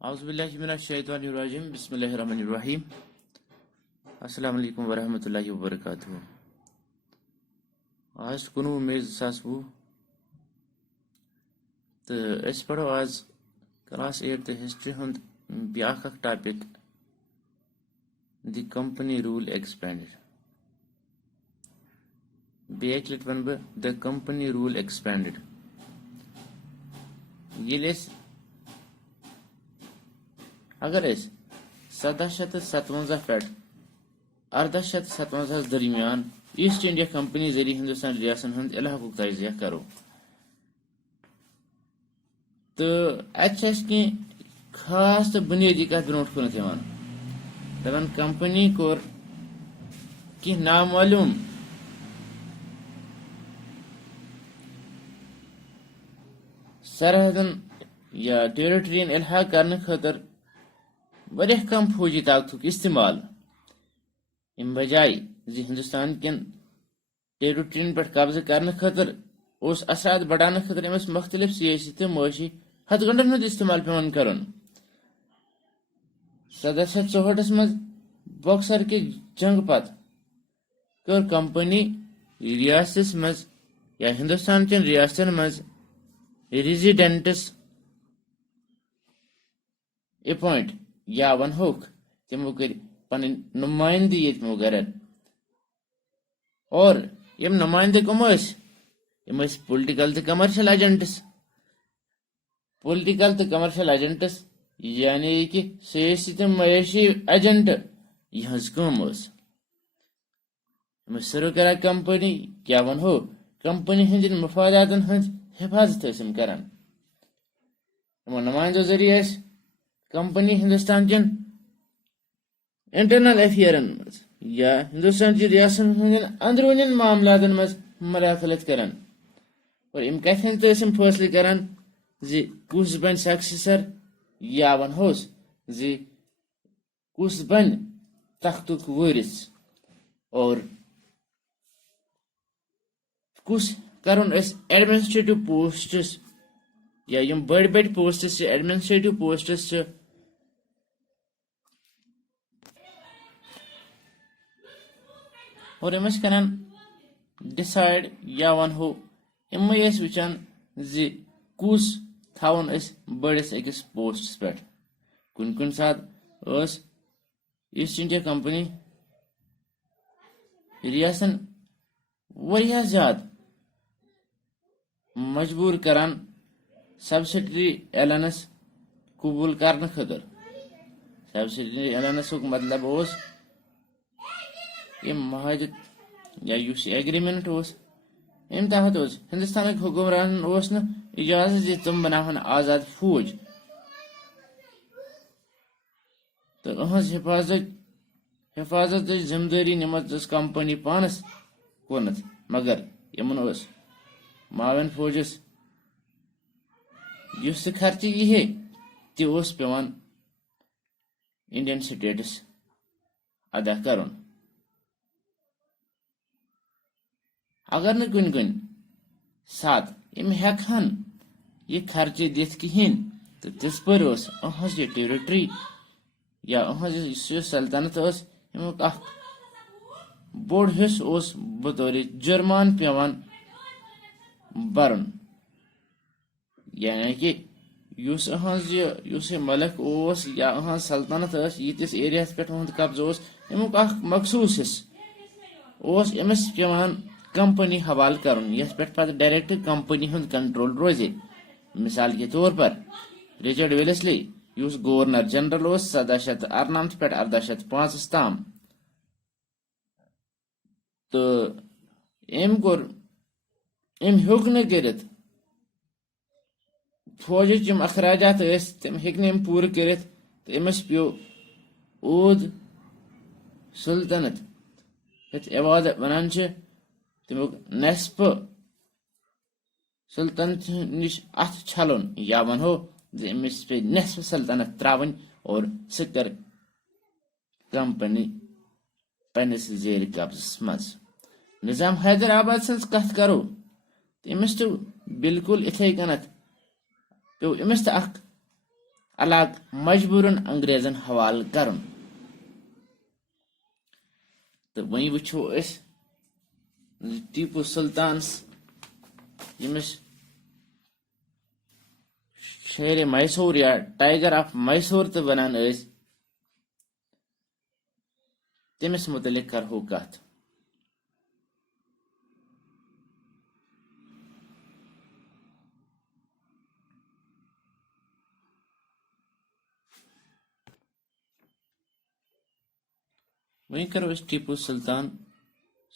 اعوذ باللہ من الشیطان الرجیم بسم اللہ الرحمن الرحیم السلام علیکم ورحمۃ اللہ وبرکاتہ. آج 19 مئی 2020 تو اس پڑھو آج کلاس 8 ہسٹری ہند بیاکھ اکھ topic the company role expanded. بیک لٹ ون بہ دا کمپنی رول ایکسپینڈڈ. ییٚلہِ أسۍ اگر 1757 پٮ۪ٹھ 1857 درمیان ایسٹ انڈیا کمپنی ذریعہ ہندوستان ریاستن ہند الحاقُک تجزیہ کرو تو اتھ کی خاص تو بنیادی کت برونٹ کنت دپان کمپنی کور کی نامعلوم سرحدن یا ٹیریٹرین الحاق کرنے خاطر واریاہ کم فوجی طاقتک استعمال ام بجائے زی ہندوستان کن ٹیریٹرین پہ قبضہ کرنے خاطر اس اثرات بڑھانے خاطر امس مختلف سیاسی تو معاشی ہتھ گنڈن ہند استعمال پیوان کرن. 1764 مز بکسر کے جنگ پت کر کمپنی ریاستس مز یا ہندوستان چن ریاستن مز ریزیڈنٹس اپوائنٹ یا ون ہوک تمو کر پن نمائندگی یہ مقرر اور یم نمائندے کم یم پولیٹیکل تو کمرشل ایجنٹس. پولیٹیکل تو کمرشل ایجنٹس یعنی کہ سیاسی تو معاشی ایجنٹ یہ کم سرو کرا کمپنی کیا ون ہو کمپنی ہند مفادات ہند حفاظت کران. نمائندوں ذریعہ کمپنی ہندوستان چن انٹرنل افیئرن مز یا ہندوستان کی ریاستن ہند اندرونی معاملات مز مداخلت کران اور ام کت ہند تو فیصلہ کران زی کس بن سکسیسر یا ون ہوس زی کس بن تختک وارث اور کس کرن اس ایڈمنسٹریٹو پوسٹس یا یم بڑ بڑ پوسٹس ایڈمنسٹریٹو پوسٹس اور ام کران ڈسائڈ یا ون ہو ام وچان زی کس تھون اس بڑس اکس پوسٹس پہ. کن سات ایسٹ انڈیا کمپنی ریاستن واریاہ زیادہ مجبور کران سبسڈری ایلنس قبول کرنے خاطر. سبسڈری ایلنس مطلب معاہدہ یا ایگریمنٹ ام تحت ہندوستان حکمران اجازت دی تم بناون آزاد فوج تو اہز حفاظت ذمہ داری نمت کمپنی پانس کونت مگر یمن معاون فوجس اس خرچہ یہ تہ پیوان انڈین سٹیٹس ادا کرن. اگر نہ کن سات ام ہیکہن یہ خرچہ دت کہین تو تس پھر اہز یہ ٹیریٹری یا اہز سلطنت امیک اخ بوڑ حصہ بطور جرمان پیوان برن. یعنی کہ اس ملک یا اہز سلطنت یتس ایریا پہ قبضہ امیک اخ مخصوص حصہ امس پیوان کمپنی حوالہ کرن یس پہ پتہ ڈائریکٹ کمپنی ہند کنٹرول روزے. مثال کے طور پر رچرڈ ویلسلی اس گورنر جنرل 1798 پہ 1805 تام تو ام ہیوک نہ کرت فوجچ یم اخراجات تم ہم پور کرت تو امس پیو اود سلطنت یت عواد ونان تمیک نصف سلطنت نش ات چھلن یا ونو امس پہ نصف سلطنت تراون اور سہ کر کمپنی پنس زیر قبضس مز. نظام حیدرآباد سن کت کرو امس تو بالکل اتھے کنت پیو امس تو علاقہٕ مجبوٗرن انگریزن حوالہٕ کرُن. تہٕ وۄنۍ وٕچھو أسۍ ٹیپو سلطانس ییٚمِس شہرِ میسور یا ٹائیگر آف میسور تہِ ونان ٲسۍ تٔمِس مُتعلق کرہو کتھ. وۄنۍ کرو أسۍ ٹیپو سلطان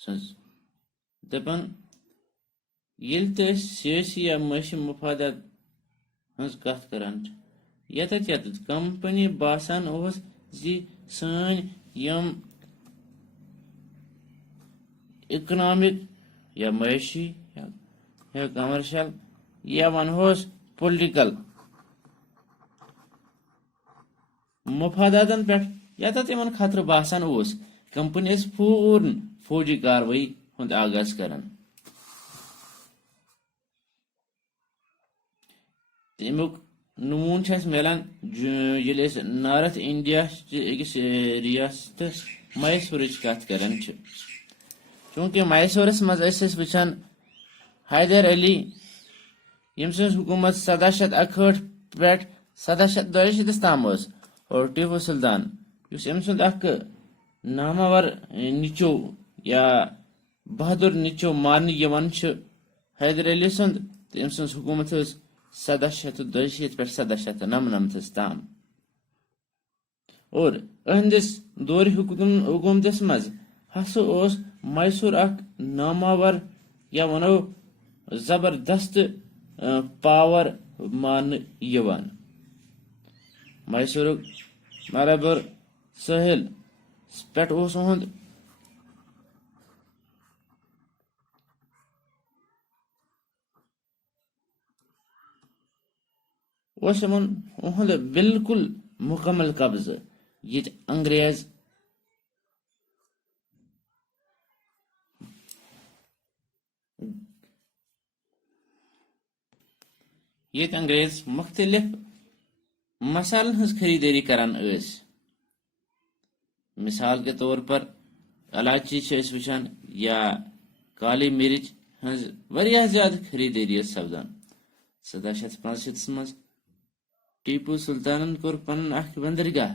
سٕنٛز. دپان ییٚلہِ تہِ أسۍ سیٲسی یا معاشی مفادات ہٕنٛز کتھ کران چھِ یتتھ کمپنی باسان اوس زِ سٲنۍ یِم اکنامک یا معاشی یا کمرشل یا ونہوس پُلٹِکل مفاداتن پٮ۪ٹھ یتتھ یِمن خطرٕ باسان اوس کمپنی ٲس فوراً فوجی کاروٲیی ہُنٛد آغاز کران. تمیُک نموٗن چھُ اَسہِ مِلان ییٚلہِ أسۍ نارتھ انڈیا أکِس ریاستس میسورٕچ کتھ کران چھِ. چوٗنکہِ میسورس منٛز ٲسۍ أسۍ وٕچھان حیدر علی ییٚمہِ سٕنٛز حکوٗمت 1761 پٮ۪ٹھ 1742 تام ٲس اور ٹیپو سلطان یُس أمۍ سُنٛد اکھ نامور نِچو یا بہادُر نِچو ماننہٕ یِوان چھُ حیدر علی سُنٛد تہٕ أمۍ سٕنٛز حکوٗمت ٲس 1742 پٮ۪ٹھ 1799 تام. اور أہنٛدِس دورِ حکوٗمتس منٛز ہسا اوس میسور اکھ ناماور یا ونو زبردست پاور ماننہٕ یِوان. میسورُک برابر سٲحِل پٮ۪ٹھ اوس اُہُنٛد اُہُنٛد بالکل مکمل قبضہٕ ییٚتہِ انگریز مختلف مسالن ہٕنٛز خریدٲری کران ٲسۍ. مثال کے طور پر الاچی چھِ أسۍ وٕچھان یا کالی مرچ ہٕنٛز واریاہ زیادٕ خریدٲری ٲس سپدان. 1765 منٛز ٹیپو سلطانن کوٚر پنُن اکھ بندرگاہ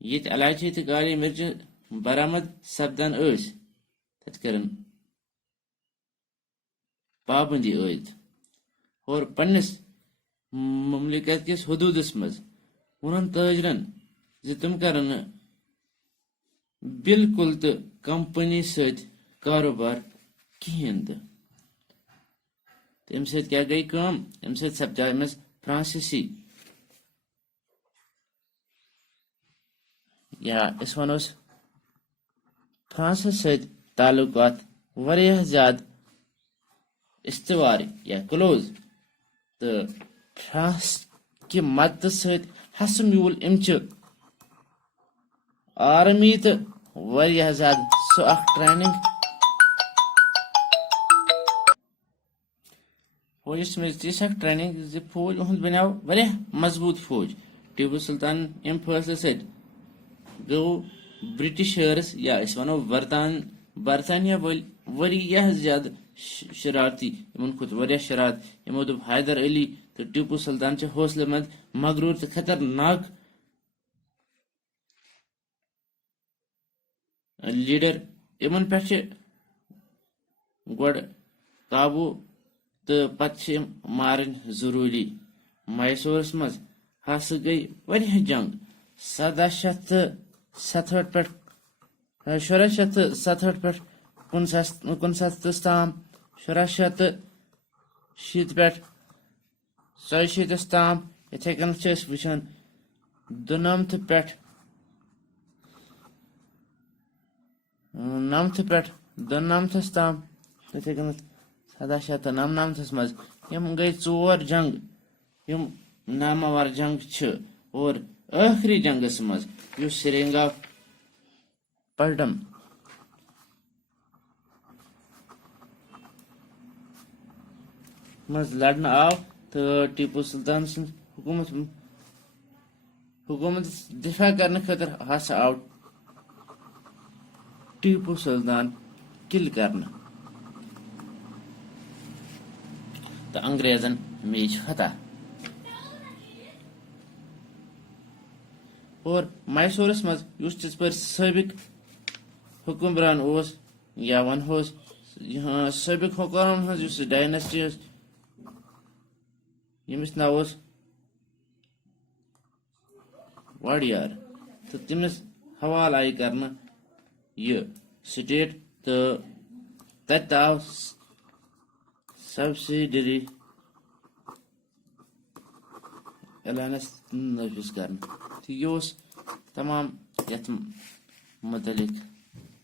ییٚتہِ الاچی تہٕ کالی مرچہِ برآمد سپدان ٲسۍ تتہِ کٔرٕن پابندی عٲید اور پننس مملکت کِس حدوٗدس منٛز ووٚنن تٲجرن زِ تِم کرن نہٕ بالکل تہٕ کمپنی سۭتۍ کاروبار کِہینۍ تہٕ. تمہِ سۭتۍ کیٛاہ گٔے کٲم؟ امہِ سۭتۍ سپدیو أمِس فرانسیسی یا أسۍ ونوس فرانسس سۭتۍ تعلقات واریاہ زیادٕ استوار یا کلوز. تہٕ فرانس کہِ مدتہٕ سۭتۍ ہسا میوٗل امچہِ آرمی تہٕ واریاہ زیادٕ سُہ اکھ ٹریننگ فوجس منٛز تِژھ اکھ ٹریننگ زِ فوج اُہُنٛد بنیو واریاہ مضبوٗط فوج. ٹیپو سلطان امہِ فٲصلہٕ سۭتۍ گوٚو برٹشٲرٕس یا أسۍ ونو برطانیہ وٲلۍ واریاہ زیادٕ شرارتی. یِمن کھوٚت واریاہ شرارت. یِمو دوٚپ حیدر علی تہٕ ٹیپو سلطان چھِ حوصلہٕ مند مغروٗر تہٕ خطرناک لیڈر. یِمن پٮ۪ٹھ چھِ گۄڈٕ قابوٗ تہٕ پتہٕ چھِ یِم مارٕنۍ ضروٗری. میسورس منٛز ہسا گٔے واریاہ جنگ 1767 پٮ۪ٹھ 1767 پٮ۪ٹھ 1969 تام 1770 پٮ۪ٹھ 140 تام. یِتھے کٔنۍ چھِ أسۍ وٕچھان 92 پٮ۪ٹھ 92 تام. یِتھے کٔنۍ 1799 منٛز یِم گٔے 4 جنگ یِم ناماوار جنگ چھِ. اور ٲخری جنگس منٛز یُس سرنگ آف پلٹم منٛز لڑنہٕ آو تہٕ ٹیپو سلطان سٕنٛز حکومت دفاع کرنے خاطر ہسا آو ٹیپو سلطان کل کرنا تو انگریزن میج فتح اور میسورس مز تس پہ سابق حکمران یا ونہوس سابق حکمران ہز ڈائنسٹی یمس ناو واڈیار تو تمس حوالہ آئی کرنا یہ سٹیٹ تو تت آو سبسڈری اعلانس نافذ کرنا تو یہ تمام یت متعلق